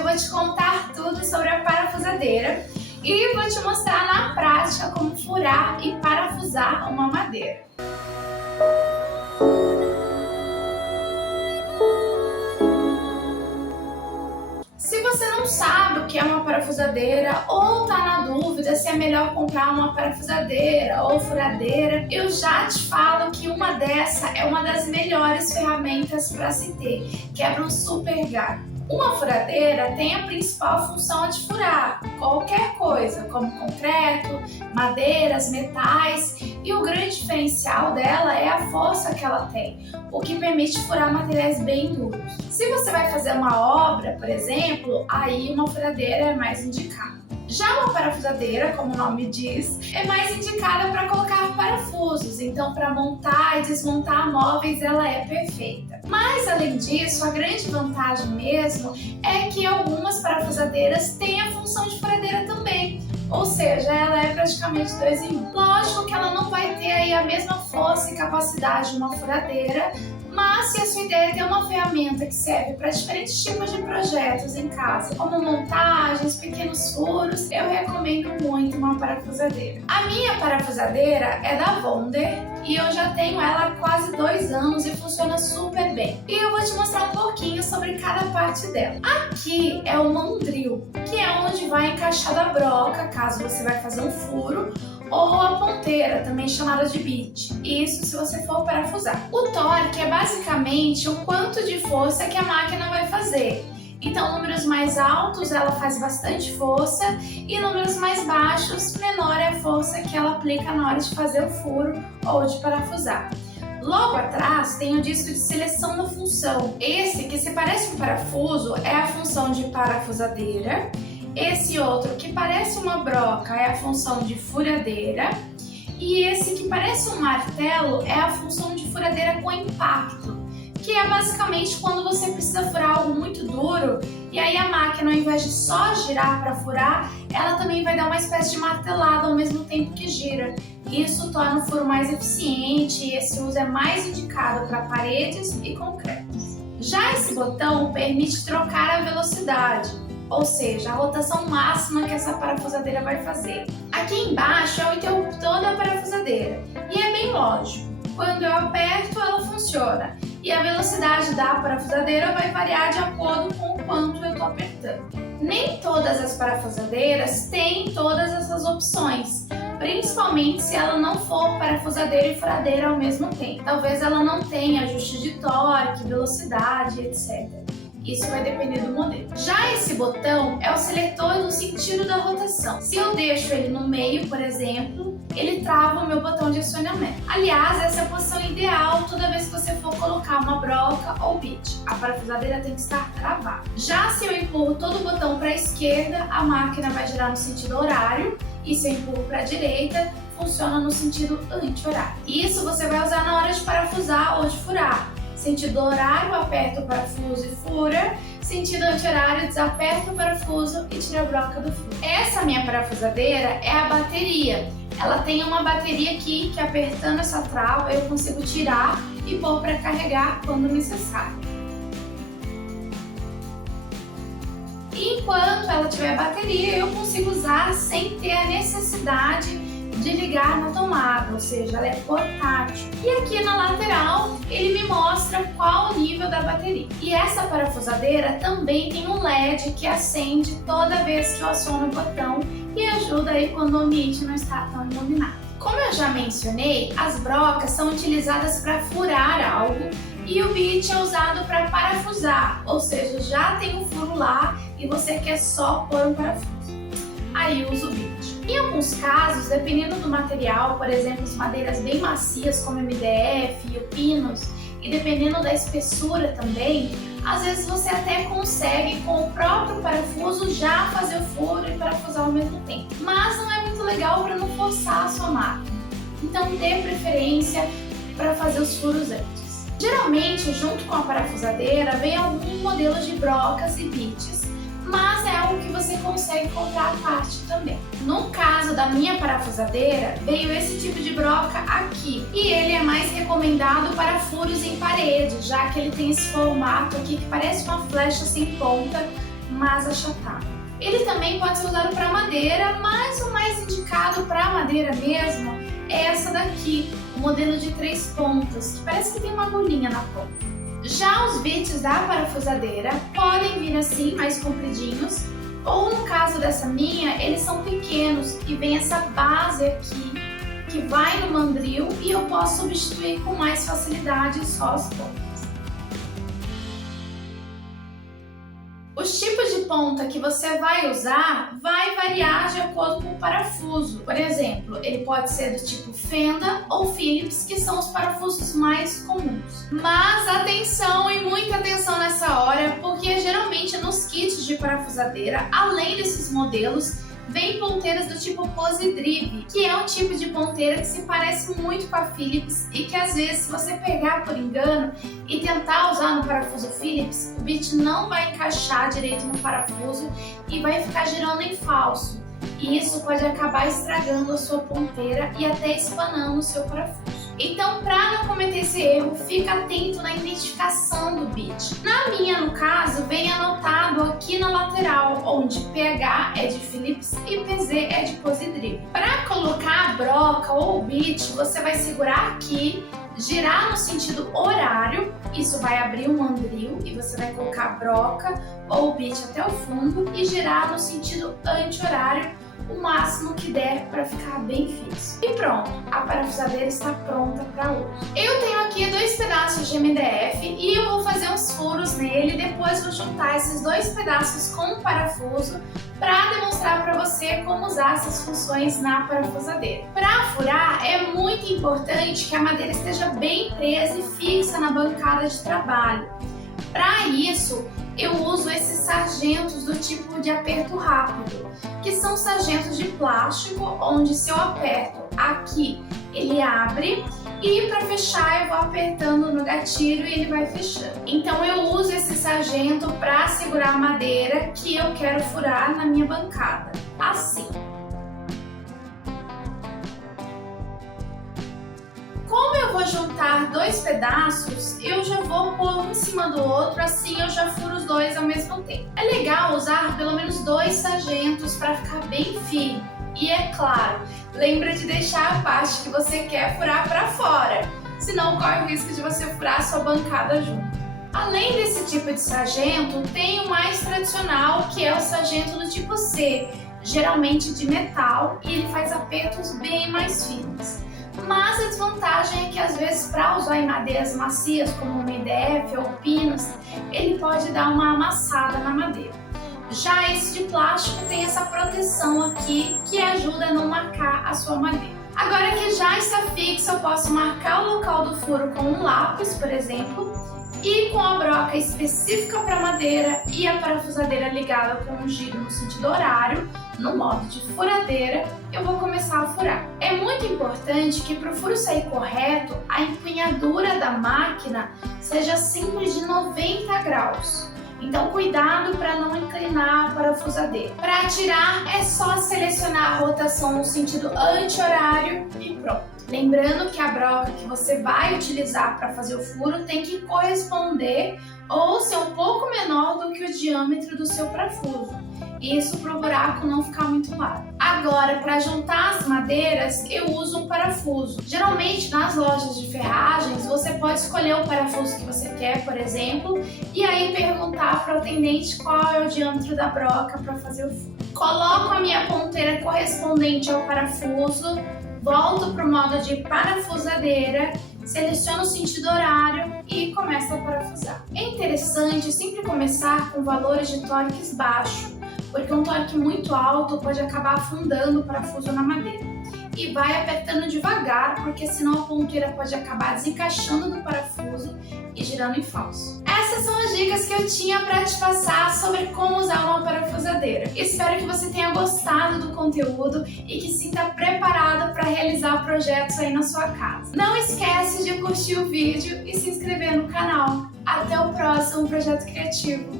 eu vou te contar tudo sobre a parafusadeira e vou te mostrar na prática como furar e parafusar uma madeira. Se você não sabe o que é uma parafusadeira ou tá na dúvida se é melhor comprar uma parafusadeira ou furadeira, eu já te falo que uma dessa é uma das melhores ferramentas para se ter, quebra um super galho. Uma furadeira tem a principal função de furar qualquer coisa, como concreto, madeiras, metais, e o grande diferencial dela é a força que ela tem, o que permite furar materiais bem duros. Se você vai fazer uma obra, por exemplo, aí uma furadeira é mais indicada. Já uma parafusadeira, como o nome diz, é mais indicada para colocar parafusos, então para montar e desmontar móveis ela é perfeita. Mas além disso, a grande vantagem mesmo é que algumas parafusadeiras têm a função de furadeira também, ou seja, ela é praticamente 2 em 1. Lógico que ela não vai ter aí a mesma força e capacidade de uma furadeira, mas se a sua ideia é ter uma ferramenta que serve para diferentes tipos de projetos em casa, como montagens, pequenos furos, eu recomendo muito uma parafusadeira. A minha parafusadeira é da Wonder e eu já tenho ela há quase 2 anos e funciona super bem. E eu vou te mostrar um pouquinho sobre cada parte dela. Aqui é o mandril, que é onde vai encaixar a broca, caso você vai fazer um furo, ou a ponteira, também chamada de bit. Isso se você for parafusar. O torque é basicamente o quanto de força que a máquina vai fazer. Então, números mais altos ela faz bastante força e números mais baixos, menor é a força que ela aplica na hora de fazer o furo ou de parafusar. Logo atrás tem o disco de seleção da função. Esse, que se parece um parafuso, é a função de parafusadeira. Esse outro, que parece uma broca, é a função de furadeira. E esse que parece um martelo é a função de furadeira com impacto, que é basicamente quando você precisa furar algo muito duro e aí a máquina, ao invés de só girar para furar, ela também vai dar uma espécie de martelada ao mesmo tempo que gira. Isso torna o furo mais eficiente e esse uso é mais indicado para paredes e concretos. Já esse botão permite trocar a velocidade, ou seja, a rotação máxima que essa parafusadeira vai fazer. Aqui embaixo é o interruptor da parafusadeira e é bem lógico. Quando eu aperto, ela funciona e a velocidade da parafusadeira vai variar de acordo com o quanto eu estou apertando. Nem todas as parafusadeiras têm todas essas opções, principalmente se ela não for parafusadeira e furadeira ao mesmo tempo. Talvez ela não tenha ajuste de torque, velocidade, etc. Isso vai depender do modelo. Já esse botão é o seletor do sentido da rotação. Se eu deixo ele no meio, por exemplo, ele trava o meu botão de acionamento. Aliás, essa é a posição ideal toda vez que você for colocar uma broca ou bit. A parafusadeira tem que estar travada. Já se eu empurro todo o botão para a esquerda, a máquina vai girar no sentido horário, e se eu empurro para a direita, funciona no sentido anti-horário. Isso você vai usar na hora de parafusar ou de furar. Sentido horário, aperta o parafuso e fura. Sentido anti-horário, desaperta o parafuso e tira a broca do furo. Essa minha parafusadeira é a bateria. Ela tem uma bateria aqui que, apertando essa trava, eu consigo tirar e pôr para carregar quando necessário. E enquanto ela tiver bateria, eu consigo usar sem ter a necessidade de ligar na tomada, ou seja, ela é portátil. E aqui na lateral ele me mostra qual o nível da bateria. E essa parafusadeira também tem um LED que acende toda vez que eu aciono o botão e ajuda aí quando o ambiente não está tão iluminado. Como eu já mencionei, as brocas são utilizadas para furar algo e o bit é usado para parafusar, ou seja, já tem um furo lá e você quer só pôr um parafuso. Aí usa o bit. Em alguns casos, dependendo do material, por exemplo, as madeiras bem macias como MDF e o pinos, e dependendo da espessura também, às vezes você até consegue com o próprio parafuso já fazer o furo e parafusar ao mesmo tempo. Mas não é muito legal para não forçar a sua máquina. Então dê preferência para fazer os furos antes. Geralmente, junto com a parafusadeira, vem alguns modelos de brocas e bits, mas é algo que você consegue comprar à parte também. No caso da minha parafusadeira, veio esse tipo de broca aqui, e ele é mais recomendado para furos em parede, já que ele tem esse formato aqui que parece uma flecha sem ponta, mas achatado. Ele também pode ser usado para madeira, mas o mais indicado para madeira mesmo é essa daqui, o modelo de 3 pontas, que parece que tem uma agulhinha na ponta. Já os bits da parafusadeira podem vir assim, mais compridinhos, ou no caso dessa minha, eles são pequenos e vem essa base aqui que vai no mandril e eu posso substituir com mais facilidade só as pontas. Os tipos de ponta que você vai usar vai variar de acordo com o parafuso. Por exemplo, ele pode ser do tipo Fenda ou Phillips, que são os parafusos mais comuns. Mas atenção e muita atenção nessa hora, porque geralmente nos kits de parafusadeira, além desses modelos, vem ponteiras do tipo Pose Drive, que é um tipo de ponteira que se parece muito com a Phillips e que às vezes, se você pegar por engano e tentar usar no parafuso Phillips, o bit não vai encaixar direito no parafuso e vai ficar girando em falso. E isso pode acabar estragando a sua ponteira e até espanando o seu parafuso. Então, para não cometer esse erro, fica atento na identificação do bit. Na minha, no caso, vem anotado aqui na lateral, onde PH é de Phillips e PZ é de Pose Drive. Para colocar a broca ou o bit, você vai segurar aqui, girar no sentido horário, isso vai abrir o mandril e você vai colocar a broca ou o bit até o fundo e girar no sentido anti-horário o máximo que der para ficar bem fixo. E pronto, a parafusadeira está pronta para uso. Eu tenho aqui 2 pedaços de MDF e eu vou fazer uns furos nele e depois vou juntar esses 2 pedaços com o parafuso para demonstrar para você como usar essas funções na parafusadeira. Para furar, é muito importante que a madeira esteja bem presa e fixa na bancada de trabalho. Para isso, eu uso esses sargentos do tipo de aperto rápido, que são sargentos de plástico, onde se eu aperto aqui, ele abre e para fechar eu vou apertando no gatilho e ele vai fechando. Então eu uso esse sargento para segurar a madeira que eu quero furar na minha bancada, assim. Como eu vou juntar 2 pedaços, eu já vou pôr um em cima do outro, assim eu já furo os 2 ao mesmo tempo. É legal usar pelo menos 2 sargentos para ficar bem firme. E é claro, lembra de deixar a parte que você quer furar para fora, senão corre o risco de você furar a sua bancada junto. Além desse tipo de sargento, tem o mais tradicional, que é o sargento do tipo C, geralmente de metal, e ele faz apertos bem mais firmes. Mas a desvantagem é que às vezes para usar em madeiras macias como o MDF ou pinos, ele pode dar uma amassada na madeira. Já esse de plástico tem essa proteção aqui que ajuda a não marcar a sua madeira. Agora que já está fixo, eu posso marcar o local do furo com um lápis, por exemplo, e com a broca específica para madeira e a parafusadeira ligada com um giro no sentido horário, no modo de furadeira, eu vou começar a furar. É muito importante que para o furo sair correto, a empunhadura da máquina seja sempre de 90 graus. Então cuidado para não inclinar a parafusadeira. Para atirar é só selecionar a rotação no sentido anti-horário e pronto. Lembrando que a broca que você vai utilizar para fazer o furo tem que corresponder ou ser um pouco menor do que o diâmetro do seu parafuso. Isso para o buraco não ficar muito largo. Agora, para juntar as madeiras, eu uso um parafuso. Geralmente, nas lojas de ferragens, você pode escolher o parafuso que você quer, por exemplo, e aí perguntar para o atendente qual é o diâmetro da broca para fazer o furo. Coloco a minha ponteira correspondente ao parafuso, volto para o modo de parafusadeira, seleciono o sentido horário e começo a parafusar. É interessante sempre começar com valores de torques baixos, porque um torque muito alto pode acabar afundando o parafuso na madeira. E vai apertando devagar, porque senão a ponteira pode acabar desencaixando do parafuso e girando em falso. Essas são as dicas que eu tinha para te passar sobre como usar uma parafusadeira. Espero que você tenha gostado do conteúdo e que se sinta preparado para realizar projetos aí na sua casa. Não esquece de curtir o vídeo e se inscrever no canal. Até o próximo projeto criativo!